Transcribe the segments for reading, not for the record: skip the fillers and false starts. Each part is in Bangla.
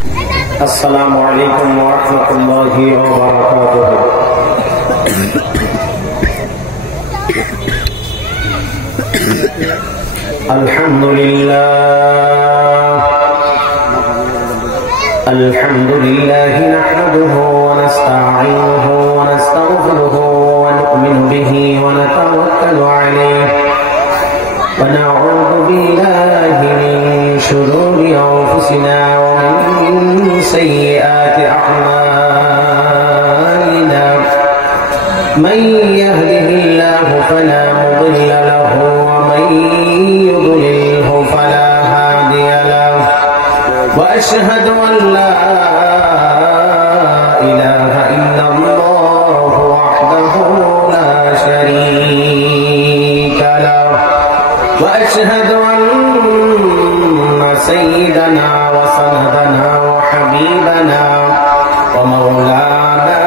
السلام عليكم ورحمة الله وبركاته. الحمد لله نحمده ونستعينه ونستغفره ونؤمن به ونتوكل عليه ونعوذ بالله من شرور أنفسنا ومن سيئات أعمالنا من يهده الله فلا مضل له ومن يضلله فلا هادي له وأشهد أن لا إله إلا الله وحده لا شريك له وأشهد أن سيدنا وسندنا وحبيبنا ومولانا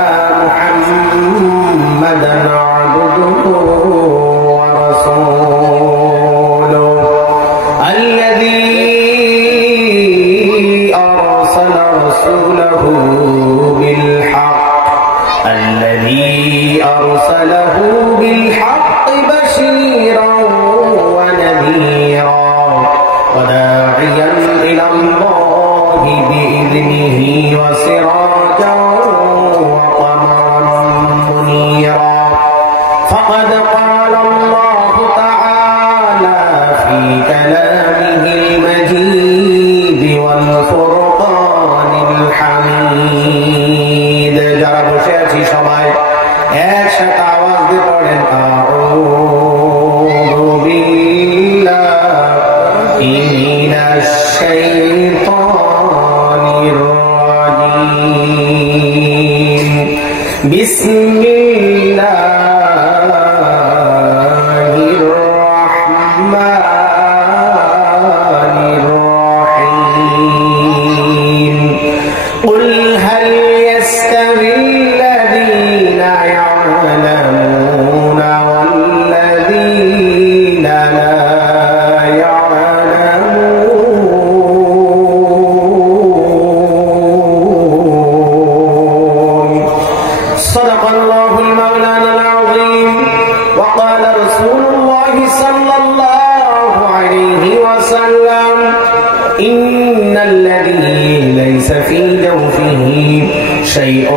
محمدا عبده ورسوله الذي أرسل رسوله بالحق بشيرا ونذيرا وداعيا إلى الله بإذنه وسراجا وقمرا منيرا فقد قال الله تعالى في كلامه المجيد والفرقان الحميد যারা বসে আছি সবাই একসাথে আওয়াজ দিয়ে পড়েন আউযু বিল্লাহি মিনাশ শাইতানির রাজীম বিসমিল্লাহির রাহমানির রাহিম قل هل يستوي الذين يعلمون والذين لا يعلمون صدق الله المولانا العظيم وقال رسول الله صلى الله عليه وسلم إن الذي ليس في جوفه شيء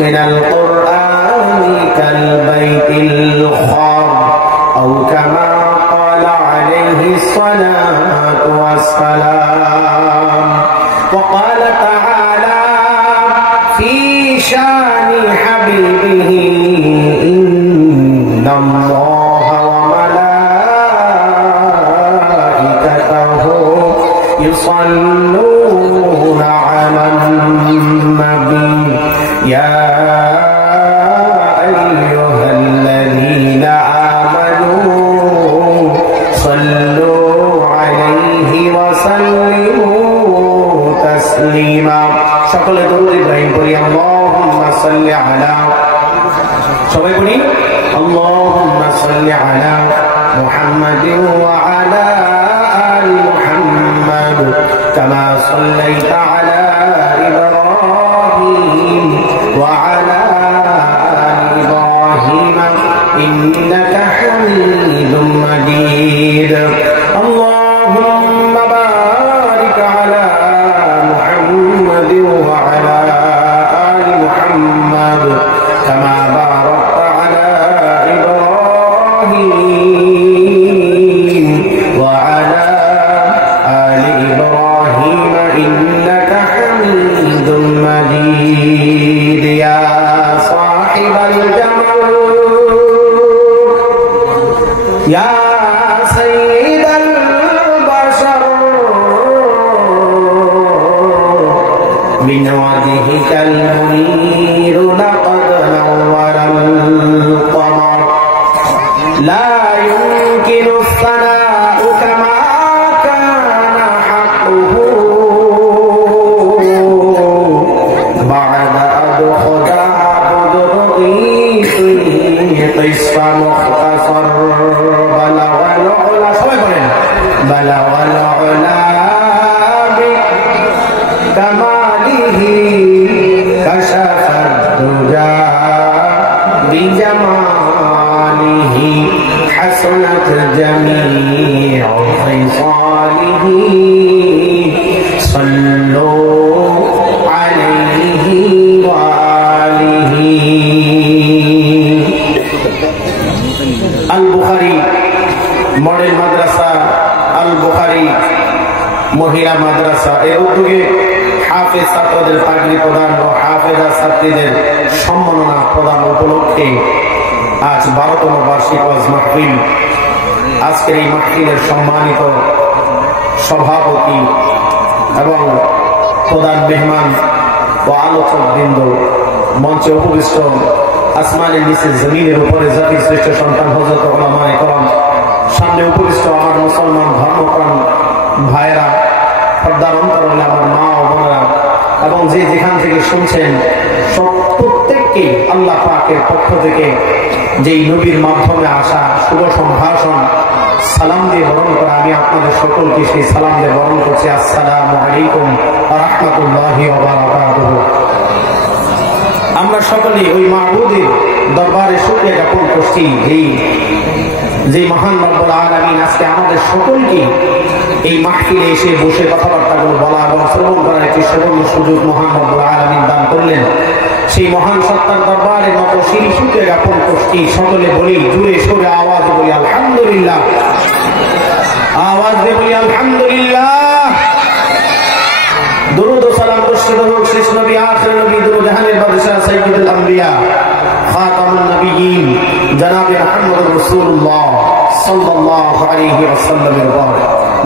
من القرآن كالبيت الخرب أو كما قال عليه الصلاة والسلام وقال تعالى في شان حبيبه إن الله وملائكته يصلون على النبي يا أيها الذين آمنوا صلوا عليه وسلموا تسليما সকল দরুদ ইব্রাহিম পড়ি আল্লাহুম্মা সাল্লি আলা সবাই বলি আল্লাহুম্মা সাল্লি আলা মুহাম্মাদিন ওয়া আলা আলি মুহাম্মাদ কামা সাল্লাইতা আলা ইব্রাহিম ওয়া আলা আলি ইব্রাহিম ইন্নাকা হামিদুম মাজিদ আল্লাহুম্মা বারিক আলা محمد وعلى آل محمد كما باركت على إبراهيم وعلى آل إبراهيم إنك حميد مجيد يا صاحب الجمال يا سيد البشر من وجهك المنير لقد نور القمر لا يمكن الثناء كما كان حقه بعد أدخل بدرقي قصف مختصر بلغ العلا بكمال حسنت جميع خصاله صلوا عليه وآله আল-বুখারী মডেল মাদ্রাসা, আল-বুখারী মহিলা মাদ্রাসা এর উদ্যোগে হাফেজ ছাত্রদের পাগড়ি প্রদান ও হাফেজা ছাত্রীদের সম্মাননা প্রদান উপলক্ষে আজ 12তম বার্ষিক ওয়াজ মাহফিল। আজকের এই মাহফিলের সম্মানিত সভাপতি এবং প্রধান মেহমান ও আলোচক বৃন্দ, মঞ্চে উপবিষ্ট আসমানের নিচে জমিনের উপরে জাতির শ্রেষ্ঠ সন্তান হযরত উলামায়ে কেরাম, সামনে উপবিষ্ট আমার মুসলমান ধর্মপ্রাণ ভাইয়েরা, পর্দার অন্তরালে আমার মা ও বোনেরা এবং যে যেখান থেকে শুনছেন প্রত্যেককে আল্লাহ পাকের পক্ষ থেকে যেই নবীর মাধ্যমে আসা শুভ সম্ভাষণ সালাম দিয়ে বরণ করে আমি আপনাদের সকলকে সেই সালাম দিয়ে বরণ করছি। আসসালামু আলাইকুম ওয়া রাহমাতুল্লাহি ওয়া বারাকাতুহু। আমরা সকলে ওই মাবুদের দরবারে শুকরিয়া জ্ঞাপন করছি যে মহান রব্বুল আলামিন আজকে আমাদের সকলকে এই মাহফিলে এসে বসে কথাবার্তাগুলো বলা এবং শ্রবণ করার একটি সুবর্ণ সুযোগ মহান রব্বুল আলামিন দান করলেন। সেই মহান সত্তার দরবারে মতো সেই শুকরিয়া জ্ঞাপন করছি। সকলে বলি, জুড়ে সরে আওয়াজ বলি আলহামদুলিল্লাহ, আওয়াজ দিয়ে বলি আলহামদুলিল্লাহ। দুরূদ ও সালাম বর্ষিত হোক শেষ নবী আখির নবী দুরূদ জাহানের বাদশাহ সাইয়্যিদুল আম্বিয়া খাতামুন নবিয়্যিন জনাবে মুহাম্মদুর রাসূলুল্লাহ সাল্লাল্লাহু আলাইহি ওয়াসাল্লামের উপর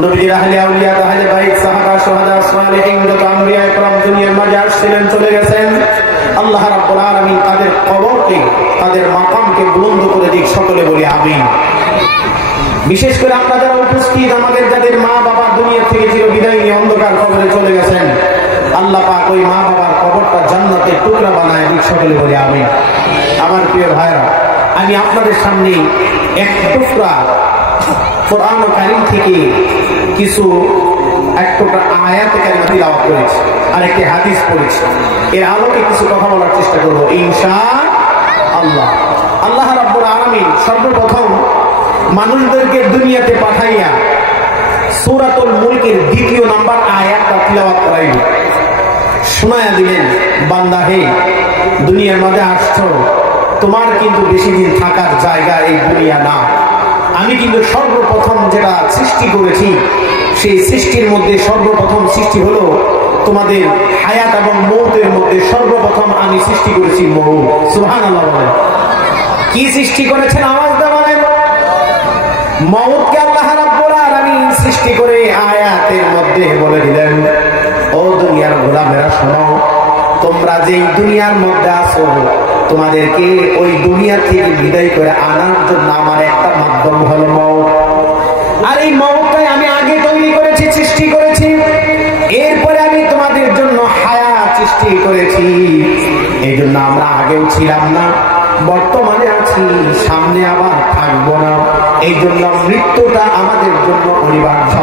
নবীর আহলে আউলিয়া আহলে বাইত সাহাবা সুহাদা সালেহিন যত আম্বিয়া کرام দুনিয়ার মাঝে আসছিলেন চলে গেছেন, আল্লাহ রাব্বুল আলামিন তাদের কবরকে তাদের মাকামকে বুলন্দ করে দিক। সকলে বলি আমিন। বিশেষ করে আপনাদের উপস্থিত আমাদের যাদের মা বাবা দুনিয়া থেকে চির বিদায় নিয়ে অন্ধকার কবরে চলে গেছেন, আল্লাহ পাক ওই মা বাবার কবরটা জান্নাতের টুকরা বানায় দিক। সকলে বলি আমিন। আমার প্রিয় ভাইরা, আমি আপনাদের সামনে এক টুকরা কোরআন কারীম থেকে কিছু এক টুকরা আয়াত কারিমা তিলাওয়াত করেছি আর একটি হাদিস পড়েছি। এর আলোকে কিছু কথা বলার চেষ্টা করব ইনশাআল্লাহ। আল্লাহ রাব্বুল আলামিন সর্বপ্রথম মানুষদেরকে দুনিয়াতে পাঠাইয়া সূরাতুল মুলকের 2 নম্বর আয়াতটা তিলাওয়াত করাইলেন, শোনায়া দিলেন, বান্দা হে দুনিয়ার মধ্যে আসছো, তোমার কিন্তু বেশি দিন থাকার জায়গা এই দুনিয়া না। আমি কিন্তু সর্বপ্রথম যেটা সৃষ্টি করেছি সেই সৃষ্টির মধ্যে সর্বপ্রথম সৃষ্টি হলো তোমাদের হায়াত এবং মৌতের মধ্যে সর্বপ্রথম আমি সৃষ্টি করেছি মৌত। সুবহানাল্লাহ বলেন। কি সৃষ্টি করেছেন? আওয়াজ দিয়ে বলেন। মৌতকে আল্লাহ রাব্বুল আলামিন সৃষ্টি করে আয়াতের মধ্যে বলে দিলেন, ও দুনিয়ার গোলামেরা শোনো, তোমরা যেই দুনিয়ার মধ্যে আছো তোমাদেরকে ওই দুনিয়া থেকে বিদায় করে আনার জন্য আমার একটা মাধ্যম হলো মৌত। আর এই মৌতটাই আমি আগে তৈরি করেছি, সৃষ্টি করেছি। এরপরে আমি তোমাদের জন্য হায়াত সৃষ্টি করেছি। এই জন্য আমরা আগেও ছিলাম না, বর্তমানে আছি, সামনে আবার থাকবো না। এই জন্য মৃত্যুটা আমাদের জন্য অনিবার্য।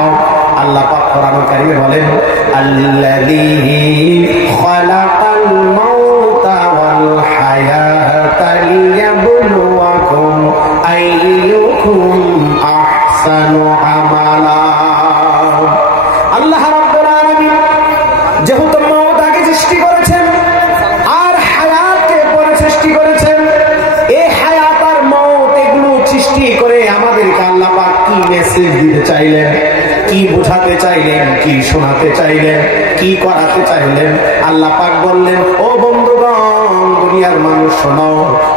আল্লাহ পাক কোরআন কারীমে বলেন, আল্লাযী খালাকাল মাউতা ওয়াল হায়াতা লিয়াবলুয়াকুম আইয়ুকুম আহসানু আমালা। আল্লাহ রাব্বুল আলামিন যেহেতু মওত আগে সৃষ্টি করেছেন আর হায়াতকে পরে সৃষ্টি করেছেন, এই হায়াত আর মওত এগুলো সৃষ্টি করে আমাদেরকে আল্লাহ পাক কি মেসেজ দিতে চাইলেন, কি বোঝাতে চাইলেন, কি শোনাতে চাইলেন, কি করাতে চাইলেন? আল্লাহ পাক বললেন, ও বন্ধুগণ দুনিয়ার মানুষ শোনো,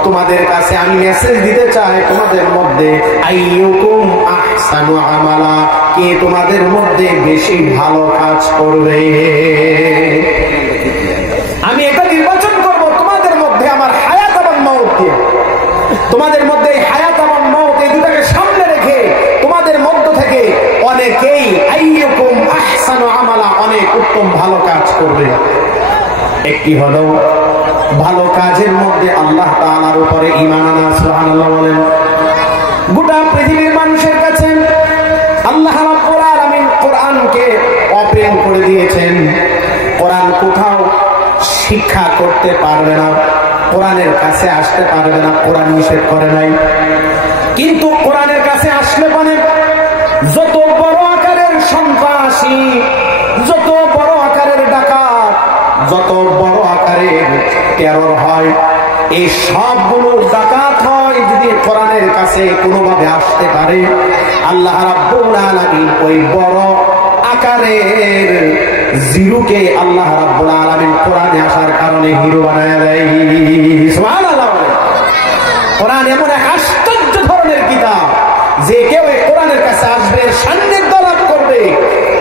তোমাদের কাছে আমি মেসেজ দিতে চাই, তোমাদের মধ্যে আইয়ুকুম আহসানু আমালা, কে তোমাদের মধ্যে বেশি ভালো কাজ করবে। আমি এটা নির্বাচন করব তোমাদের মধ্যে আমার হায়াত এবং মওত দিয়ে। তোমাদের মধ্যে হায়াত এবং মওত এই দুটাকে সামনে রেখে তোমাদের মধ্য থেকে অনেকেই আইয়ুকুম আহসানু আমালা, অনেক উত্তম ভালো কাজ করবে। একটি হলো ভালো কাজের মধ্যে আল্লাহ তাআলার উপরে ঈমান আনা। সুবহানাল্লাহ বলেন। গোটা পৃথিবীর মানুষের কাছে আল্লাহ রাব্বুল আলামিন কোরআনকে ওপেন করে দিয়েছেন। কোরআন কোথাও শিক্ষা করতে পারবে না, কোরআনের কাছে আসতে পারবে না, কোরআন নিষেধ করে নাই। কিন্তু কোরআনের কাছে কাছে আসলে মানে যত বড় আকারের সন্ত্রাসী, যত বড় আকারের ডাকাত, যত বড় আকারের টেরর হয়, এই সবগুলো ডাকাত হয় যদি কোরআনের কাছে কোনোভাবে আসতে পারে। আল্লাহ রাব্বুল আলামিন ওই বড় আকারের জিরুকে আল্লাহ রাব্বুল আলামিন কোরআনে আসার কারণে হিরো বানায় দেয়। সুবহানাল্লাহ। কোরআন এমন এক আশ্চর্য ধরনের কিতাব যে কেউ কোরআনের কাছে আসবে, সান্নিধ্য লাভ করবে,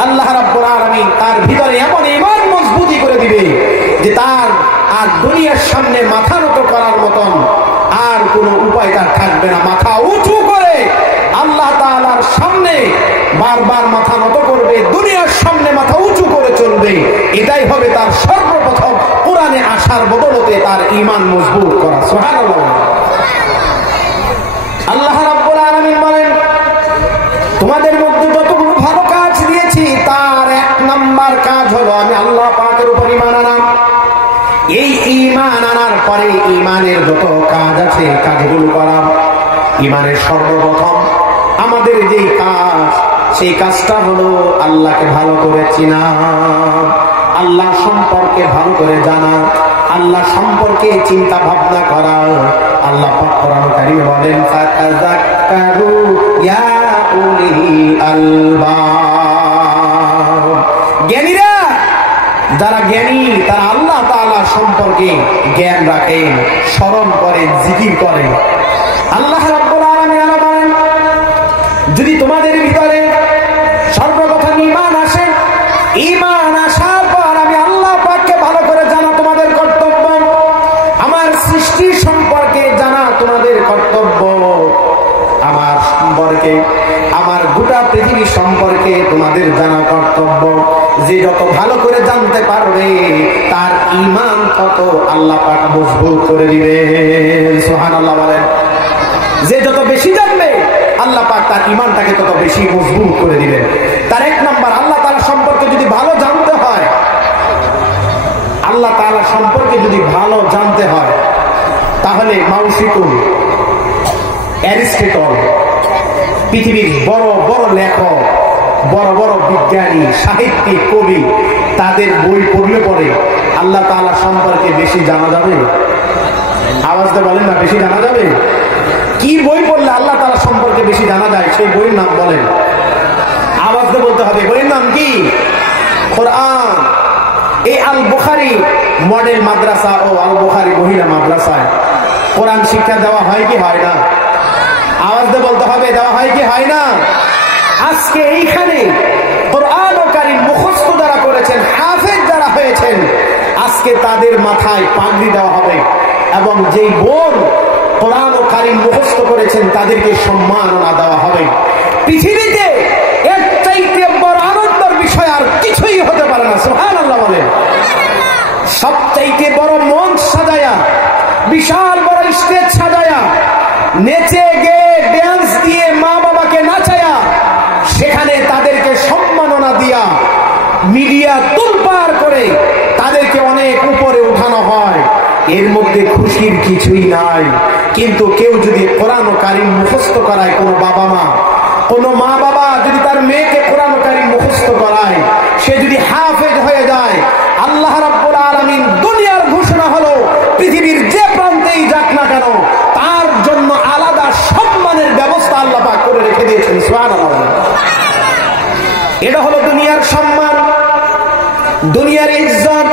আল্লাহ রাব্বুল আলামিন তার ভিতরে এমন ঈমান মজবুতি করে দিবে যে তার আর দুনিয়ার সামনে মাথা নত করার মতন আর কোনো উপায় তার থাকবে না। মাথা উঁচু করে আল্লাহ তাআলার সামনে বারবার মাথা নত করবে, দুনিয়ার সামনে মাথা উঁচু করে চলবে। এটাই হবে তার সর্বপ্রথম কোরআনে আসার বদলতে তার ঈমান মজবুত করা। সুবহানাল্লাহ। আল্লাহ রাব্বুল আলামিন বলেন, তোমাদের মধ্যে যতগুলো ভালো কাজ দিয়েছি তার এক নাম্বার কাজ হলো আমি আল্লাহ পাকের উপর ঈমান আনা। এই ঈমান আনার পরে ঈমানের যত কাজ আছে কাজগুলো করা। ঈমানের সর্বপ্রথম আমাদের যেই কাজ, সেই কাজটা হলো আল্লাহকে ভালো করে চেনা, আল্লাহ সম্পর্কে ভালো করে জানা, আল্লাহ সম্পর্কে চিন্তা ভাবনা করা। আল্লাহ পাক কোরআন কারীমে বলেন, ফাতাযাক্কারু ইয়া উলিল আলবাব। জ্ঞানীরা, যারা জ্ঞানী তারা আল্লাহ তাআলা সম্পর্কে জ্ঞান রাখে, স্মরণ করে, জিকির করে। আল্লাহ রাব্বুল আলামিন বলেন, যদি তোমাদের ভিতরে সর্বপ্রথম ঈমান আসে, ঈমান আসার পর আমি আল্লাহ পাককে ভালো করে জানা তোমাদের কর্তব্য, আমার সৃষ্টি সম্পর্কে জানা তোমাদের কর্তব্য, আমার সম্পর্কে, আমার গোটা পৃথিবী সম্পর্কে তোমাদের জানা কর্তব্য। যে যত ভালো করে জানতে পারবে তার ঈমান তত আল্লাহ পাক মজবুত করে দিবে। সুবহানাল্লাহ বলেন। যে যত বেশি জানবে আল্লাহ পাক তার ঈমানটাকে তত বেশি মজবুত করে দিবেন। তার এক নাম্বার, আল্লাহ তাআলা সম্পর্কে যদি ভালো জানতে হয়, আল্লাহ তাআলা সম্পর্কে যদি ভালো জানতে হয়, তাহলে মাউশিকুল, অ্যারিস্টটল, পৃথিবীর বড় বড় লেখক, বড় বড় বিজ্ঞানী, সাহিত্যিক, কবি, তাদের বই পড়লে পরে আল্লাহ তাআলা সম্পর্কে বেশি জানা যাবে। আওয়াজ দিয়ে বলেন না, বেশি জানা যাবে? কি বই পড়লে আল্লাহ তাআলা সম্পর্কে বেশি জানা যায় সেই বইয়ের নাম বলেন। আওয়াজ দিয়ে বলতে হবে। বইয়ের নাম কি? কোরআন। এই আল বুখারী মডেল মাদ্রাসা ও আল বুখারী মহিলা মাদ্রাসায় কোরআন শিক্ষা দেওয়া হয় কি হয় না? আওয়াজ দিয়ে বলতে হবে, দেওয়া হয় কি হয় না? আজকে এইখানে কোরআন ও কারীম মুখস্থ যারা করেছেন, হাফেজ যারা হয়েছেন, আজকে তাদের মাথায় পাগড়ি দেওয়া হবে এবং যেই বোন কোরআন ও কারীম মুখস্থ করেছেন তাদেরকে সম্মাননা দেওয়া হবে। পৃথিবীতে এর চাইতে বড় আনন্দের বিষয় আর কিছুই হতে পারে না। সুবহানাল্লাহ বলেন। সবচাইতে বড় মঞ্চ সাজায়া, বিশাল বড় স্টেজ সাজায়া, নেচে গেয়ে ড্যান্স দিয়ে মা বাবাকে নাচায়া, সেখানে তাদেরকে সম্মাননা দিয়া মিডিয়া তুলপাড় করে তাদেরকে অনেক উপরে উঠানো হয়। এর মধ্যে খুশির কিছুই নাই। কিন্তু কেউ যদি কোরআন ও কারীম মুখস্থ করায়, কোনো বাবা মা, কোনো মা বাবা যদি তার মেয়েকে কোরআন ও কারীম মুখস্থ করায়, সে যদি হাফেজ হয়ে যায়, আল্লাহ রাব্বুল আলামিন দুনিয়ার ঘোষণা হলো পৃথিবীর যে প্রান্তেই যাক না কেন তার জন্য আলাদা সম্মানের ব্যবস্থা আল্লাহ পাক করে রেখে দিয়েছেন। সুবহানাল্লাহ। এটা হলো দুনিয়ার সম্মান, দুনিয়ার ইজ্জত।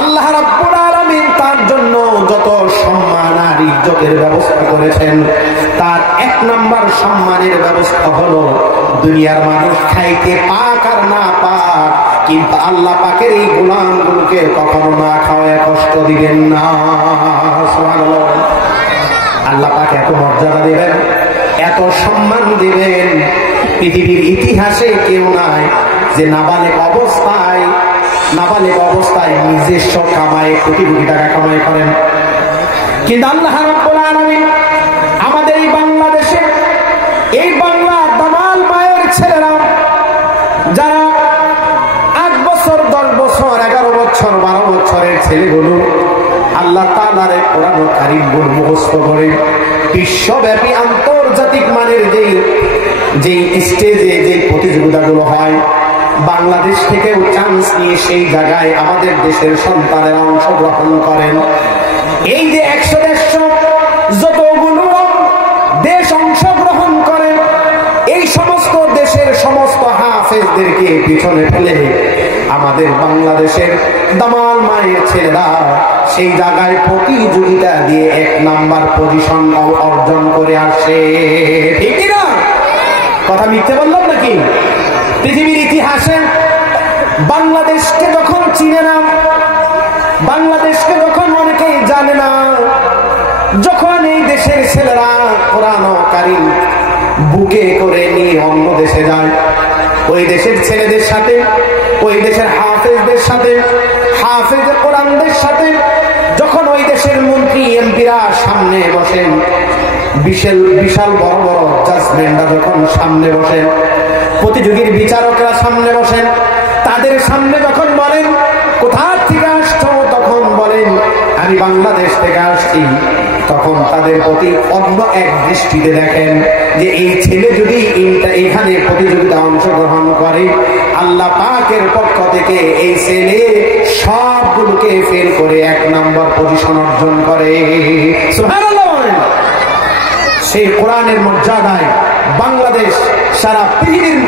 আল্লাহ রাব্বুল আলামিন তার জন্য যত সম্মান আর ইজ্জতের ব্যবস্থা করেছেন, তার এক নাম্বার সম্মানের ব্যবস্থা হলো দুনিয়ার মানুষ খাইতে পাক আর না পাক, কিন্তু আল্লাহ পাকের এই গোলামগুলোকে কখনো না খাওয়ায় কষ্ট দিবেন না। সুবহানাল্লাহ। আল্লাহ পাক এত মর্যাদা দিবেন, এত সম্মান দিবেন, পৃথিবীর ইতিহাসে কেউ নাই যে নাবালেগ অবস্থায় নিজস্ব কামায় কোটি কোটি টাকা কামাই করেন। কিন্তু আল্লাহ রাব্বুল আলামিন আমাদের এই বাংলাদেশে, এই বাংলা দামাল মায়ের ছেলেরা যারা 8 বছর, 10 বছর, 11 বছর, 12 বছরের ছেলেগুলো আল্লাহ তাআলার কোরআন ও কারীম মুখস্থ করে বিশ্বব্যাপী, আন্তর্জাতিক মানের যে স্টেজে যে প্রতিযোগিতাগুলো হয়, বাংলাদেশ থেকেও চান্স নিয়ে সেই জায়গায় আমাদের দেশের সন্তানেরা অংশগ্রহণ করেন। এই যে 100-150 যতগুলো দেশ অংশগ্রহণ করেন, এই সমস্ত দেশের সমস্ত হাফেজদেরকে পিছনে ফেলে আমাদের বাংলাদেশের দামাল মায়ের ছেলেরা সেই জায়গায় প্রতিযোগিতা দিয়ে 1 নাম্বার পজিশন অর্জন করে আসে। ঠিক না? কথা মিথ্যে বললাম নাকি? পৃথিবীর ইতিহাসে বাংলাদেশকে যখন চিনে না, বাংলাদেশকে যখন অনেকেই জানে না, যখন এই দেশের ছেলেরা কোরআন কারীম বুকে করে নিয়ে অন্য দেশে যায়, ওই দেশের ছেলেদের সাথে, ওই দেশের হাফেজদের সাথে, হাফেজে কোরআনদের সাথে যখন ওই দেশের মন্ত্রী এমপিরা সামনে বসেন, বিশাল বিশাল বড় বড় জাজমেন্টরা যখন সামনে বসেন, প্রতিযোগীর বিচারকরা সামনে বসেন, তাদের সামনে যখন বলেন কোথা থেকে আসছো, তখন বলেন আমি বাংলাদেশ থেকে আসছি, তখন তাদের প্রতি অন্য এক দৃষ্টিতে দেখেন যে এই ছেলে যদি এখানে প্রতিযোগিতা অংশগ্রহণ করে, আল্লাহ পাকের পক্ষ থেকে এই ছেলে সবগুলোকে ফেল করে 1 নাম্বার পজিশন অর্জন করে। সুবহানাল্লাহ। সেই কোরআনের মর্যাদায় বাংলাদেশ সারা পৃথিবীর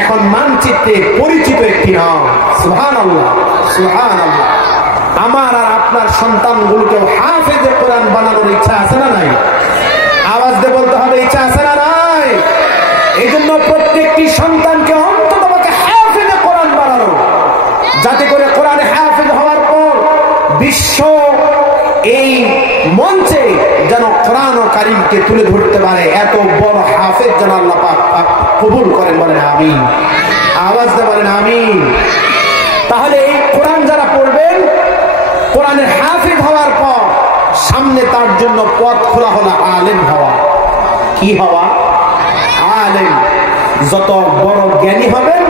এখন মানচিত্রে পরিচিত একটি নাম। সুবহানাল্লাহ, সুবহানাল্লাহ। আমার আর আপনার সন্তানগুলোকেও হাফেজে কোরআন বানানোর ইচ্ছা আছে না নাই? আওয়াজ দিয়ে বলতে হবে, ইচ্ছা আছে না নাই? এই জন্য প্রত্যেকটি সন্তানকে অন্তত হাফেজে কোরআন বানানো, যাতে করে কোরআনে হাফেজ হওয়ার পর বিশ্ব এই মঞ্চে যেন কোরআন ও কারীমকে তুলে ধরতে পারে। এত বড় হাফেজ যেন আল্লাহ পাক কবুল করেন, বলেন আমিন। আওয়াজ দিয়ে বলেন আমিন। তাহলে এই কোরআন যারা পড়বেন, কোরআনের হাফেজ হওয়ার পর সামনে তার জন্য পথ খোলা হলো আলেম হওয়া। কি হওয়া? আলেম। যত বড় জ্ঞানী হবেন,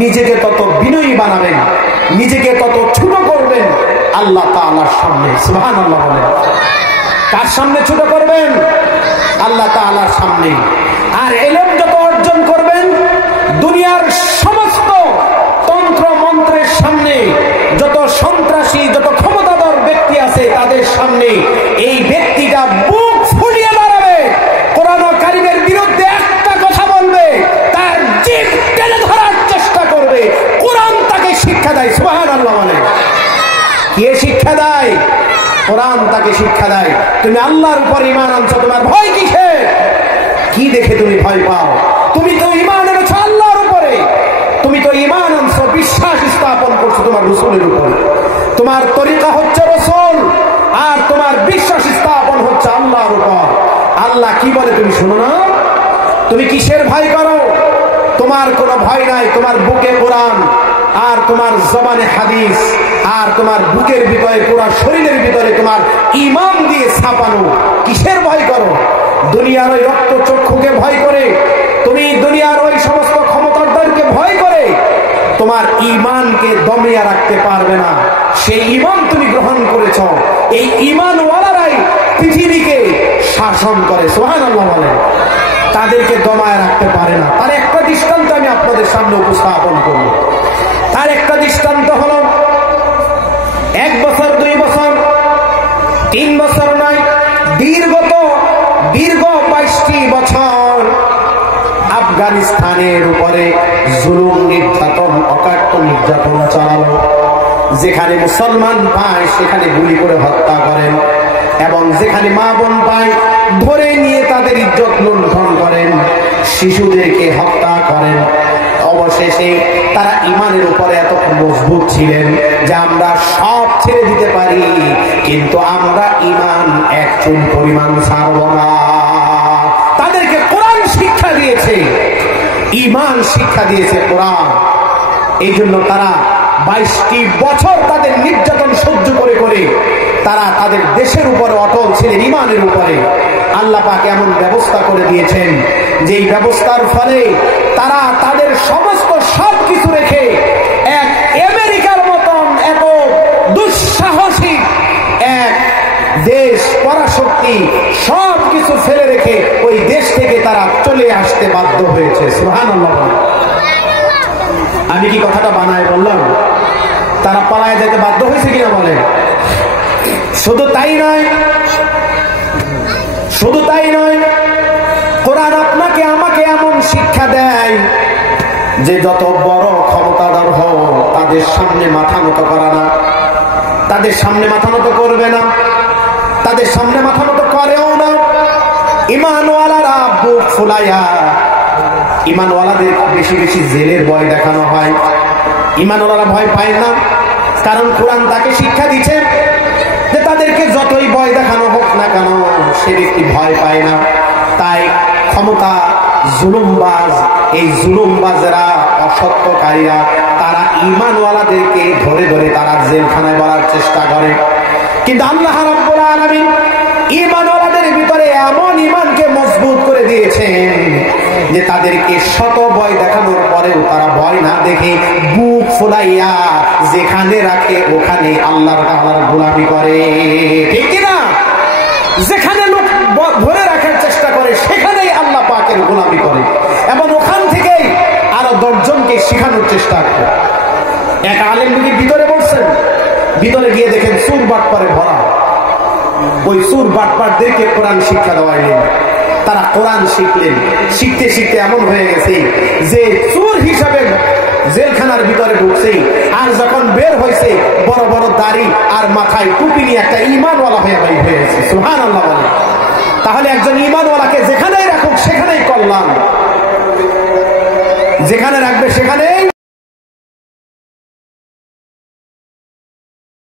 নিজেকে তত বিনয়ী বানাবেন, নিজেকে তত ছোট করবেন আল্লাহ তাআলার সামনে। সুবহানাল্লাহ বলেন। কার সামনে ছোট করবেন? আল্লাহ তাআলার সামনে। আর ইলম যত অর্জন করবেন, দুনিয়ার সমস্ত তন্ত্র মন্ত্রের সামনে, যত সন্ত্রাসী, যত ক্ষমতাধর ব্যক্তি আছে তাদের সামনে এই ব্যক্তিটা বুক ফুলিয়ে দাঁড়াবে, কোরআন ও কারীমের বিরুদ্ধে একটা কথা বলবে, তার জিভ টেনে ধরার চেষ্টা করবে। কোরআন তাকে শিক্ষা দেয়। সুবহানাল্লাহ বলেন। কে শিক্ষা দেয়? কোরআন তাকে শিক্ষা দেয়। তুমি আল্লাহর উপর ঈমান আনছো, তোমার ভয় কিসে? কি দেখে তুমি ভয় পাও? তুমি তো ঈমান এনেছো আল্লাহর উপরে, তুমি তো ঈমান আনছো, বিশ্বাস স্থাপন করছো তোমার রাসূলের উপরে। তোমার তরিকা হচ্ছে রাসূল, আর তোমার বিশ্বাস স্থাপন হচ্ছে আল্লাহর উপর। আল্লাহ কি বলে তুমি শোনো না? তুমি কিসের ভয় করো? তোমার কোনো ভয় নাই। তোমার বুকে কোরআন, আর তোমার জবানে হাদিস, আর তোমার বুকের ভিতরে, পুরো শরীরের ভিতরে তোমার ঈমান দিয়ে ছাপানো। কিসের ভয় করো? দুনিয়ার ওই রক্ত চক্ষুকে ভয় করে, তুমি দুনিয়ার ওই সমস্ত ক্ষমতাধরকে ভয় করে তোমার ঈমানকে দমিয়ে রাখতে পারবে না। সেই ঈমান তুমি গ্রহণ করেছ, এই ঈমানওয়ালারাই পৃথিবীকে শাসন করে। সুবহানাল্লাহ বলেন। তাদেরকে দমায় রাখতে পারে না। তার একটা দৃষ্টান্ত আমি আপনাদের সামনে উপস্থাপন করব। তার একটা দৃষ্টান্ত হলো 1 বছর, 2 বছর, 3 বছর নয়, দীর্ঘ 22টি বছর আফগানিস্তানের উপরে জুলুম, নির্যাতন, অকাট্য নির্যাতন চালালো। যেখানে মুসলমান পায় সেখানে গুলি করে হত্যা করেন, এবং যেখানে মা বোন পায় ধরে নিয়ে তাদের ইজ্জত লুণ্ঠন করেন, শিশুদেরকে হত্যা করেন। অবশেষে তারা ঈমানের উপরে এত মজবুত ছিলেন যে আমরা সব ছেড়ে দিতে পারি, কিন্তু আমরা ঈমান এক চুল পরিমাণ ছাড়ব না। তাদেরকে কোরআন শিক্ষা দিয়েছে, ঈমান শিক্ষা দিয়েছে কোরআন। এই জন্য তারা 22টি বছর তাদের নির্যাতন সহ্য করে করে তারা তাদের দেশের উপরে অটল ছিলেন, ঈমানের উপরে। আল্লাহ পাক এমন ব্যবস্থা করে দিয়েছেন যে এই ব্যবস্থার ফলে তারা তাদের সমস্ত সবকিছু রেখে এক আমেরিকার মতন এত দুঃসাহসিক এক দেশ, পরাশক্তি সম্পত্তি সবকিছু ফেলে রেখে ওই দেশ থেকে তারা চলে আসতে বাধ্য হয়েছে। সুবহানাল্লাহ। আমি কি কথাটা বানায় বললাম? তারা পালায় যেতে বাধ্য হয়েছে কিনা বলেন? শুধু তাই নয়, শুধু তাই নয়, কোরআন আপনাকে আমাকে এমন শিক্ষা দেয় যে যত বড় ক্ষমতাধর হও তাদের সামনে মাথা নত করা না, তাদের সামনে মাথা নত করবে না, তাদের সামনে মাথা নত করেও না। ঈমানওয়ালারা বুক ফুলাইয়া, ঈমানওয়ালাদের বেশি বেশি জেলের ভয় দেখানো হয়। ঈমানওয়ালারা ভয় পায় না, কারণ কোরআন তাকে শিক্ষা দিচ্ছে যে তাদেরকে যতই ভয় দেখানো হোক না কেন সে ব্যক্তি ভয় পায় না। তাই ক্ষমতা জুলুমবাজ, এই জুলুমবাজরা, অসত্যকারীরা তারা ঈমানওয়ালাদেরকে ধরে ধরে তারা জেলখানায় ভরার চেষ্টা করে। কিন্তু আল্লাহ রাব্বুল আলামিন ঈমানওয়ালাদের ভিতরে এমন ঈমানকে মজবুত করে দিয়েছেন যে তাদেরকে শত ভয় দেখানোর পরেও তারা ভয় না দেখে বুক ফুলাইয়া যেখানে রাখে ওখানে আল্লাহর গোলামি করে। ঠিক কিনা? যেখানে লোক ধরে রাখার চেষ্টা করে সেখানেই আল্লাহ পাকের গোলামি করে, এবং ওখান থেকেই আরো 10 জনকে শেখানোর চেষ্টা করে। এক আলেম যদি ভিতরে বলছেন, ভিতরে গিয়ে দেখেন সুর বাটপারে ভরা। ওই সুর বাটপারদেরকে কোরআন শিক্ষা দেওয়াইলেন, তারা কোরআন শিখলেন। শিখতে শিখতে এমন হয়ে গেছে যে চোর হিসাবে জেলখানার ভিতরে ঢুকছে, আর যখন বের হয়েছে বড় বড় দাড়ি আর মাথায় টুপি নিয়ে একটা ঈমানওয়ালা হয়ে বাইর হয়ে গেছে। সুবহানাল্লাহ বলে। তাহলে একজন ঈমানওয়ালাকে যেখানেই রাখুক সেখানেই কল্যাণ, যেখানে রাখবে সেখানেই